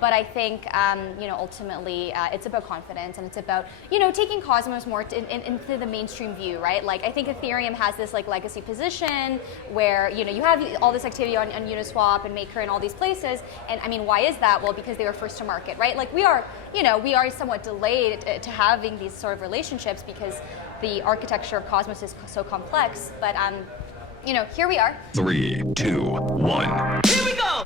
But I think, ultimately, it's about confidence, and it's about, taking Cosmos more into the mainstream view, right? Like, I think Ethereum has this like legacy position where, you have all this activity on Uniswap and Maker and all these places. And I mean, why is that? Well, because they were first to market, right? Like we are somewhat delayed to having these sort of relationships because the architecture of Cosmos is so complex. But, here we are. 3, 2, 1. Here we go!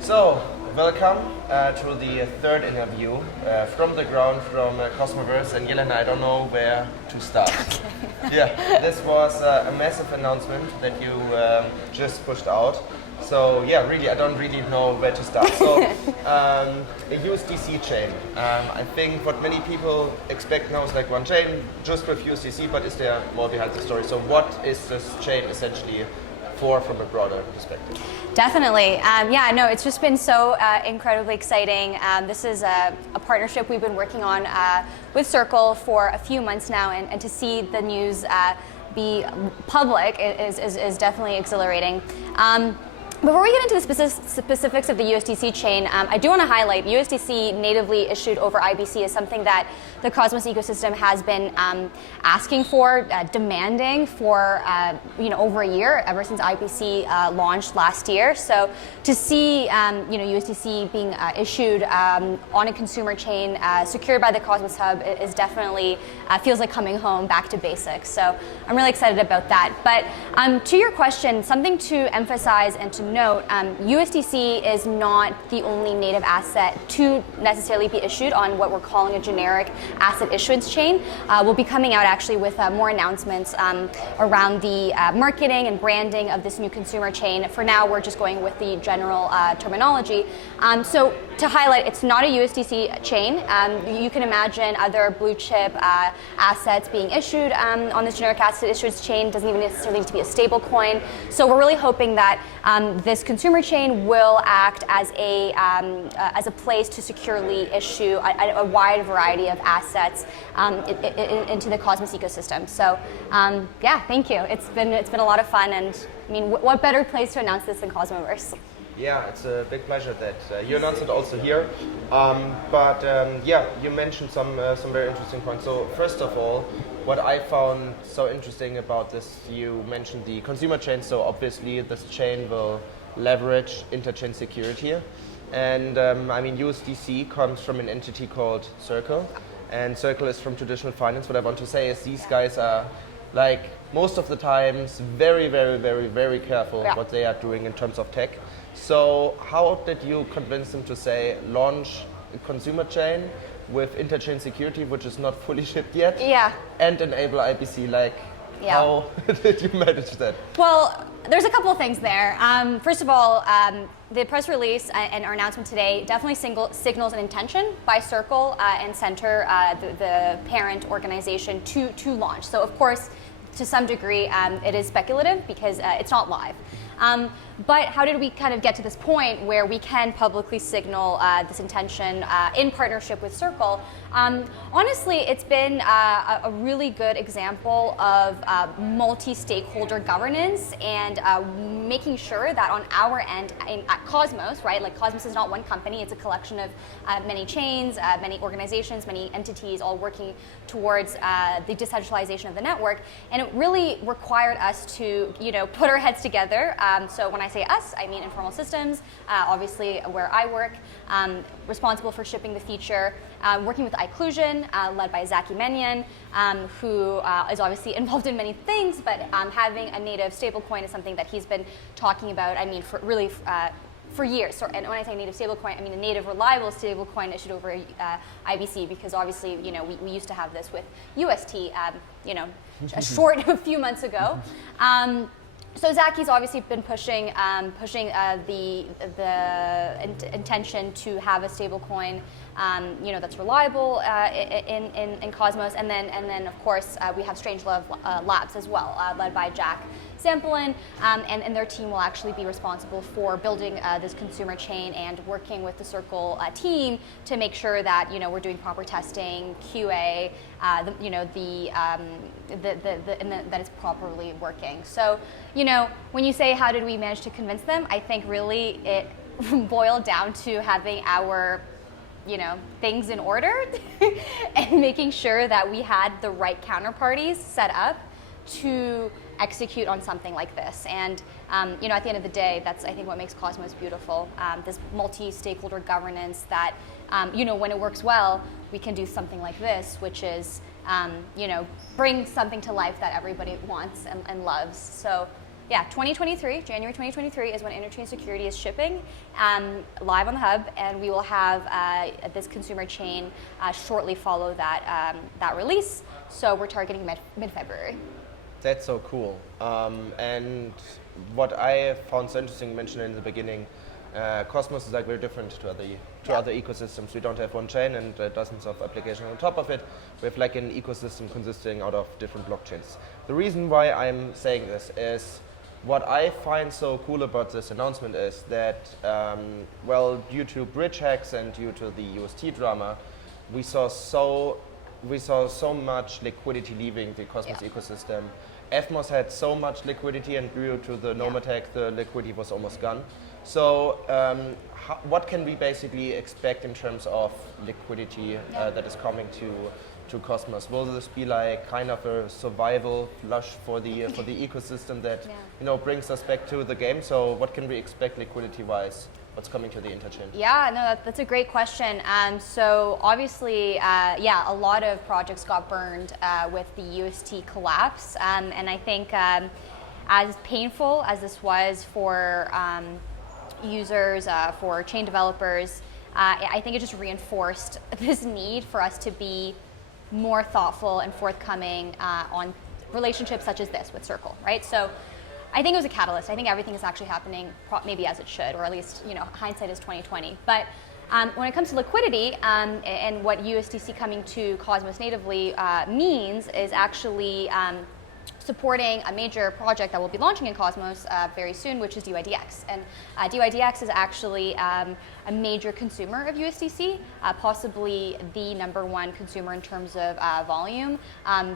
So, welcome to the third interview from the ground from Cosmoverse. And Jelena, I don't know where to start. Okay. Yeah, this was a massive announcement that you just pushed out. So yeah, really, I don't really know where to start. So, a USDC chain. I think what many people expect now is like one chain, just with USDC, but is there more behind the story? So what is this chain essentially from a broader perspective? Definitely. It's just been so incredibly exciting. This is a partnership we've been working on with Circle for a few months now, and to see the news be public is definitely exhilarating. Before we get into the specifics of the USDC chain, I do want to highlight USDC natively issued over IBC is something that the Cosmos ecosystem has been asking for, demanding for over a year, ever since IBC launched last year. So to see USDC being issued on a consumer chain secured by the Cosmos Hub is definitely feels like coming home, back to basics. So I'm really excited about that. But to your question, something to emphasize and to note, USDC is not the only native asset to necessarily be issued on what we're calling a generic asset issuance chain. We'll be coming out actually with more announcements around the marketing and branding of this new consumer chain. For now, we're just going with the general terminology. So to highlight, it's not a USDC chain. You can imagine other blue chip assets being issued on this generic asset issuance chain. Doesn't even necessarily need to be a stable coin. So we're really hoping that this consumer chain will act as a place to securely issue a wide variety of assets into the Cosmos ecosystem. So thank you. It's been a lot of fun, and I mean, what better place to announce this than Cosmoverse? Yeah, it's a big pleasure that you announced it also here. You mentioned some very interesting points. So first of all, what I found so interesting about this, you mentioned the consumer chain. So obviously this chain will leverage Interchain Security. And USDC comes from an entity called Circle. And Circle is from traditional finance. What I want to say is these guys are, like, most of the times very, very, very, very careful what they are doing in terms of tech. So how did you convince them to say launch a consumer chain with Interchain Security, which is not fully shipped yet, and enable IBC? How did you manage that? Well, there's a couple of things there. First of all, the press release and our announcement today definitely signals an intention by Circle and Center, the parent organization, to launch. So of course, to some degree, it is speculative because it's not live. But how did we kind of get to this point where we can publicly signal this intention in partnership with Circle? Honestly, it's been a really good example of multi-stakeholder governance and making sure that on our end at Cosmos, right? Like Cosmos is not one company; it's a collection of many chains, many organizations, many entities, all working towards the decentralization of the network. And it really required us to, put our heads together. So when I say us, I mean Informal Systems, obviously where I work, responsible for shipping the feature, working with iClusion, led by Zaki Menyan, who is obviously involved in many things, but having a native stablecoin is something that he's been talking about, for years. So, and when I say native stablecoin, I mean a native reliable stablecoin issued over IBC, because obviously, we used to have this with UST, a few months ago. So Zaki's obviously been pushing the intention to have a stablecoin that's reliable in Cosmos. And then of course we have Strangelove Labs as well, led by Jack Samplin, and their team will actually be responsible for building this consumer chain and working with the Circle team to make sure that we're doing proper testing, QA, and that it's properly working. So when you say how did we manage to convince them, I think really it boiled down to having our things in order and making sure that we had the right counterparties set up to execute on something like this. And at the end of the day, that's I think what makes Cosmos beautiful. This multi-stakeholder governance that when it works well, we can do something like this, which is bring something to life that everybody wants and loves. So yeah, January 2023 is when Interchain Security is shipping live on the hub, and we will have this consumer chain shortly follow that release. So we're targeting mid-February. That's so cool. And what I found so interesting, mentioned in the beginning, Cosmos is like very different to other ecosystems. We don't have one chain and dozens of applications on top of it. We have like an ecosystem consisting out of different blockchains. The reason why I'm saying this is what I find so cool about this announcement is that, due to bridge hacks and due to the UST drama, we saw so much liquidity leaving the Cosmos ecosystem. FMOS had so much liquidity, and due to the Gnome attack, the liquidity was almost gone. So what can we basically expect in terms of liquidity that is coming to Cosmos? Will this be like kind of a survival flush for the ecosystem that brings us back to the game? So what can we expect liquidity-wise? What's coming to the Interchain? Yeah, no, that's a great question. So obviously, a lot of projects got burned with the UST collapse, and I think as painful as this was for users, for chain developers, I think it just reinforced this need for us to be more thoughtful and forthcoming on relationships such as this with Circle, right? So I think it was a catalyst. I think everything is actually happening maybe as it should, or at least hindsight is 20/20. But when it comes to liquidity and what USDC coming to Cosmos natively means is actually supporting a major project that will be launching in Cosmos very soon, which is Dydx. And Dydx is actually a major consumer of USDC, possibly the #1 consumer in terms of volume,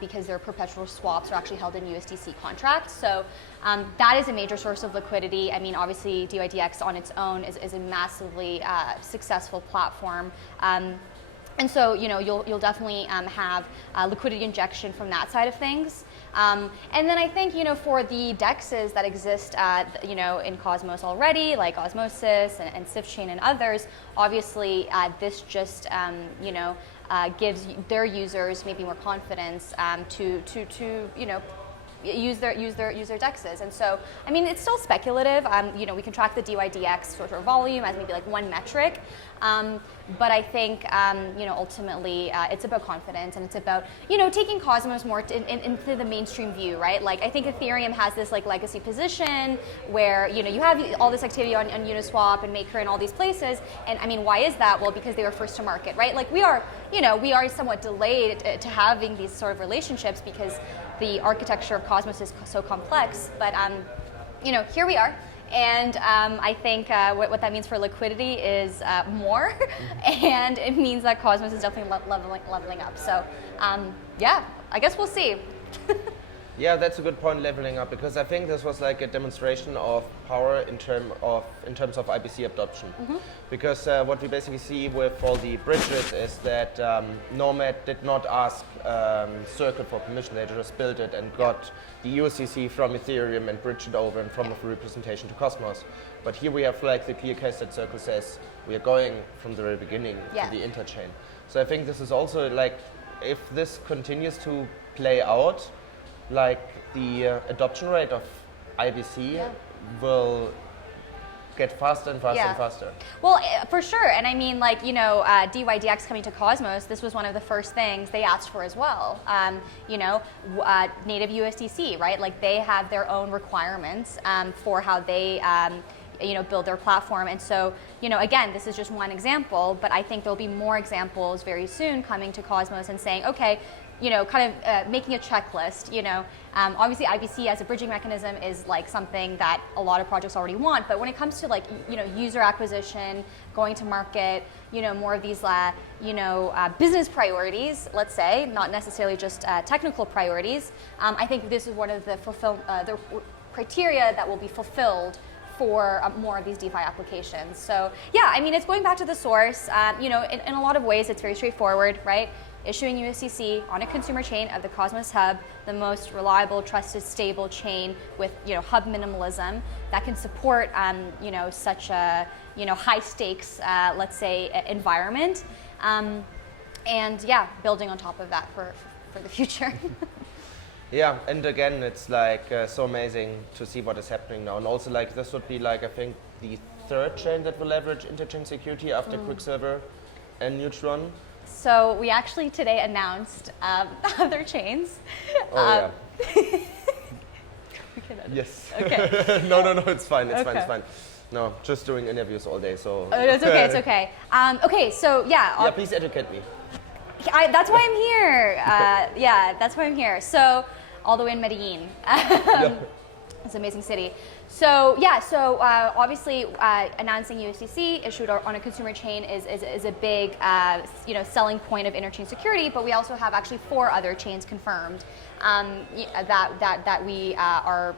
because their perpetual swaps are actually held in USDC contracts. So that is a major source of liquidity. I mean, obviously, Dydx on its own is a massively successful platform. And so, you'll definitely have liquidity injection from that side of things. And then I think, for the DEXs that exist, in Cosmos already, like Osmosis and SIFChain and others, obviously this just, gives their users maybe more confidence to use their DEXs. And so, I mean, it's still speculative. We can track the Dydx sort of volume as maybe like one metric. But I think, ultimately it's about confidence, and it's about, taking Cosmos more into the mainstream view, right? Like, I think Ethereum has this like legacy position where, you have all this activity on Uniswap and Maker and all these places. And I mean, why is that? Well, because they were first to market, right? Like we are somewhat delayed to having these sort of relationships because the architecture of Cosmos is so complex. But, here we are. And I think what that means for liquidity is more, and it means that Cosmos is definitely leveling up. So, I guess we'll see. Yeah, that's a good point, leveling up, because I think this was like a demonstration of power in terms of IBC adoption. Mm-hmm. Because what we basically see with all the bridges is that Nomad did not ask Circle for permission; they just built it and got the USDC from Ethereum and bridged it over in form of a representation to Cosmos. But here we have like the clear case that Circle says we are going from the very beginning to the Interchain. So I think this is also like, if this continues to play out, like the adoption rate of IBC will get faster and faster and faster. Well, for sure. And I mean, like, Dydx coming to Cosmos, this was one of the first things they asked for as well. Native USDC, right? Like, they have their own requirements for how they build their platform. And so, again, this is just one example, but I think there'll be more examples very soon coming to Cosmos and saying, okay, kind of making a checklist. Obviously IBC as a bridging mechanism is like something that a lot of projects already want, but when it comes to like, user acquisition, going to market, more of these, business priorities, let's say, not necessarily just technical priorities, I think this is one of the the criteria that will be fulfilled for more of these DeFi applications. So yeah, I mean, it's going back to the source. In a lot of ways, it's very straightforward, right? Issuing USDC on a consumer chain of the Cosmos Hub, the most reliable, trusted, stable chain with hub minimalism that can support such a high stakes, let's say, environment, and yeah, building on top of that for the future. Yeah, and again, it's like so amazing to see what is happening now, and also like this would be like I think the third chain that will leverage Interchain Security after Quicksilver and Neutron. So we actually today announced other chains. Oh yeah. We can edit. Yes. Okay. No, it's fine. It's Okay. fine. No, just doing interviews all day, so. It's okay. It's okay. Okay. So yeah. Yeah, please educate me. That's why I'm here. Yeah, that's why I'm here. So all the way in Medellin. It's an amazing city. So yeah, obviously announcing USDC issued on a consumer chain is a big selling point of Interchain Security. But we also have actually 4 other chains confirmed that we are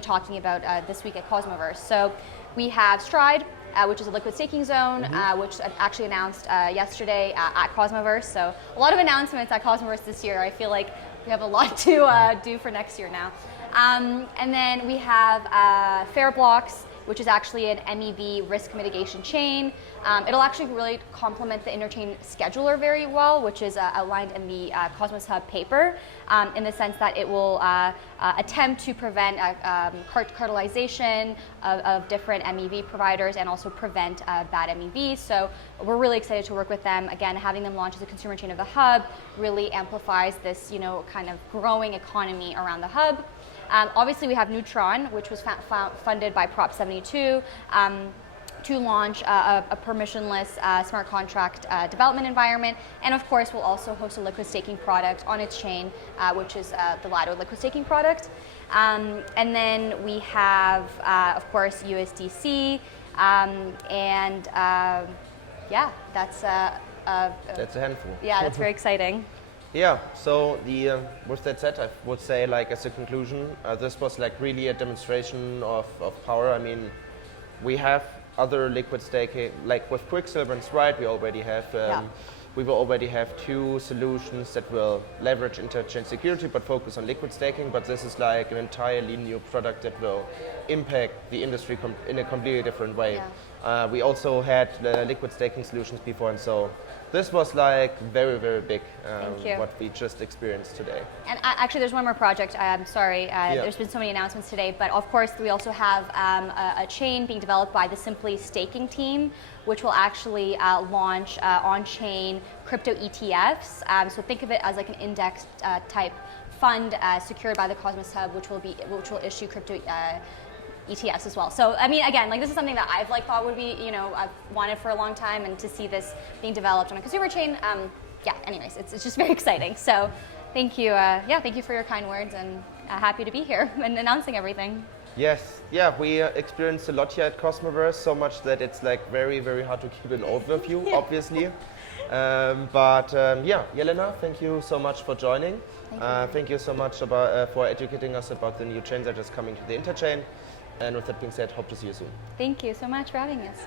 talking about this week at Cosmoverse. So we have Stride, which is a liquid staking zone, which actually announced yesterday at Cosmoverse. So a lot of announcements at Cosmoverse this year. I feel like we have a lot to do for next year now. And then we have Fairblocks, which is actually an MEV risk mitigation chain. It'll actually really complement the Interchain scheduler very well, which is outlined in the Cosmos Hub paper, in the sense that it will attempt to prevent cartelization of different MEV providers and also prevent bad MEVs. So we're really excited to work with them. Again, having them launch as a consumer chain of the hub really amplifies this kind of growing economy around the hub. Obviously, we have Neutron, which was funded by Prop 72 to launch a permissionless smart contract development environment. And of course, we'll also host a liquid staking product on its chain, which is the Lido liquid staking product. And then we have, of course, USDC. And yeah, that's a handful. Yeah, that's very exciting. Yeah, so with that said, I would say like as a conclusion, this was like really a demonstration of power. I mean, we have other liquid staking, like with Quicksilver and Stride, we already have we will already have 2 solutions that will leverage Interchain Security but focus on liquid staking. But this is like an entirely new product that will impact the industry in a completely different way. Yeah. We also had liquid staking solutions before, and so this was like very, very big, what we just experienced today. And actually, there's one more project. I'm sorry, there's been so many announcements today, but of course, we also have a chain being developed by the Simply Staking team, which will actually launch on-chain crypto ETFs. So think of it as like an index type fund secured by the Cosmos Hub, which will issue crypto ETFs as well. So I mean, again, like this is something that I've thought would be, I've wanted for a long time, and to see this being developed on a consumer chain, yeah. Anyways, it's just very exciting. So thank you, thank you for your kind words, and happy to be here and announcing everything. Yes, yeah, we experienced a lot here at Cosmoverse, so much that it's like very, very hard to keep an overview, obviously. But Jelena, thank you so much for joining. Thank you so much for educating us about the new chains that is coming to the Interchain. And with that being said, hope to see you soon. Thank you so much for having us.